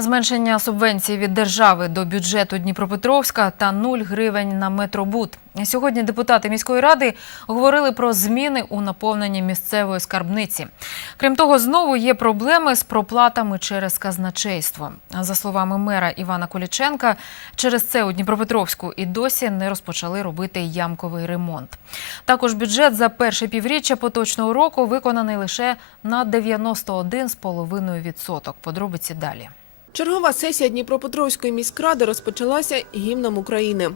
Зменшення субвенцій від держави до бюджету Дніпропетровська та 0 гривень на метробут. Сьогодні депутати міської ради говорили про зміни у наповненні місцевої скарбниці. Крім того, знову є проблеми з проплатами через казначейство. За словами мера Івана Коліченка, через це у Дніпропетровську і досі не розпочали робити ямковий ремонт. Також бюджет за перше півріччя поточного року виконаний лише на 91,5%. Подробиці далі. Чергова сесія Дніпропетровської міськради розпочалася гімном України.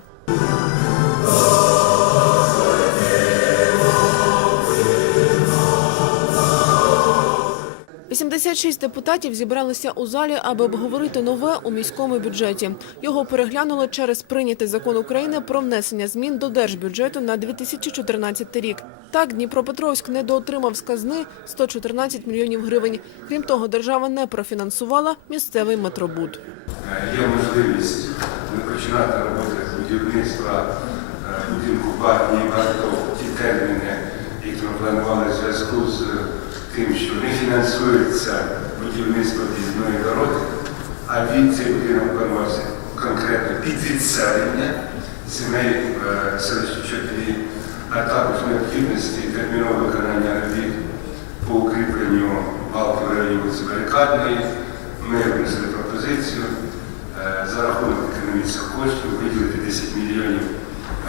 «86 депутатів зібралися у залі, аби обговорити нове у міському бюджеті. Його переглянули через прийнятий закон України про внесення змін до держбюджету на 2014 рік. Так, Дніпропетровськ недоотримав з казни 114 мільйонів гривень. Крім того, держава не профінансувала місцевий метробуд. є можливість не починати роботи будівництва е, будинку Багні і багато ті терміни, які ми планували в зв'язку з тим, що не фінансується будівництво в'їзної дороги, а він цей будинок планувався конкретно під відселення сімей в селищі а також необхідності термінового виконання робіт по укріпленню балки в районі Барикадної. Ми внесли пропозицію е, за рахунок економічних коштів виділити 10 мільйонів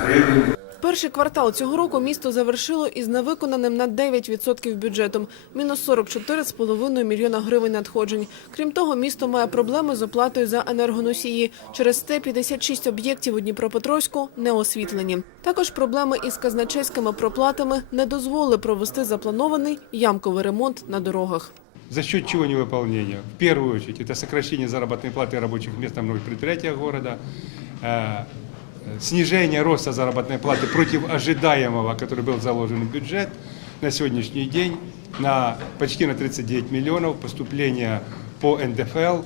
гривень Перший квартал цього року місто завершило із невиконаним на 9% бюджетом – мінус 44,5 мільйона гривень надходжень. Крім того, місто має проблеми з оплатою за енергоносії. Через це 56 об'єктів у Дніпропетровську не освітлені. Також проблеми із казначейськими проплатами не дозволили провести запланований ямковий ремонт на дорогах. За счет чего невыполнения? В первую очередь, это сокращение заработной платы и рабочих мест на многих предприятиях города, э, снижение роста заработной платы против ожидаемого, который был заложен в бюджет на сегодняшний день на почти на 39 миллионов поступления по НДФЛ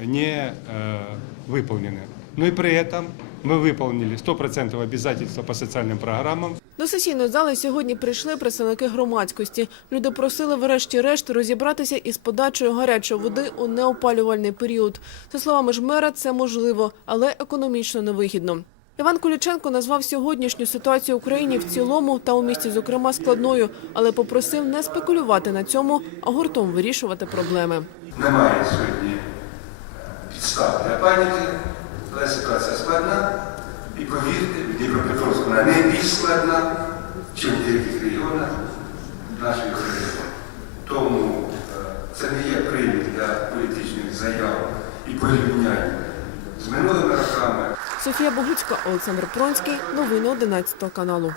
не э, выполнены. Но и при этом мы выполнили 100% обязательства по социальным программам, До сесійної зали сьогодні прийшли представники громадськості. Люди просили врешті-решт розібратися із подачею гарячої води у неопалювальний період. За словами ж мера, це можливо, але економічно невигідно. Іван Куліченко назвав сьогоднішню ситуацію в Україні в цілому та у місті, зокрема, складною, але попросив не спекулювати на цьому, а гуртом вирішувати проблеми. Немає сьогодні підстав для паніки, але ситуація складна. І повірте, в Дніпропетровську вона не більш складна, ніж в деяких регіонах нашої країни. Тому е, це не є привід для політичних заяв і порівнянь Софія Богуцька, Олександр Пронський. Новини 11 каналу.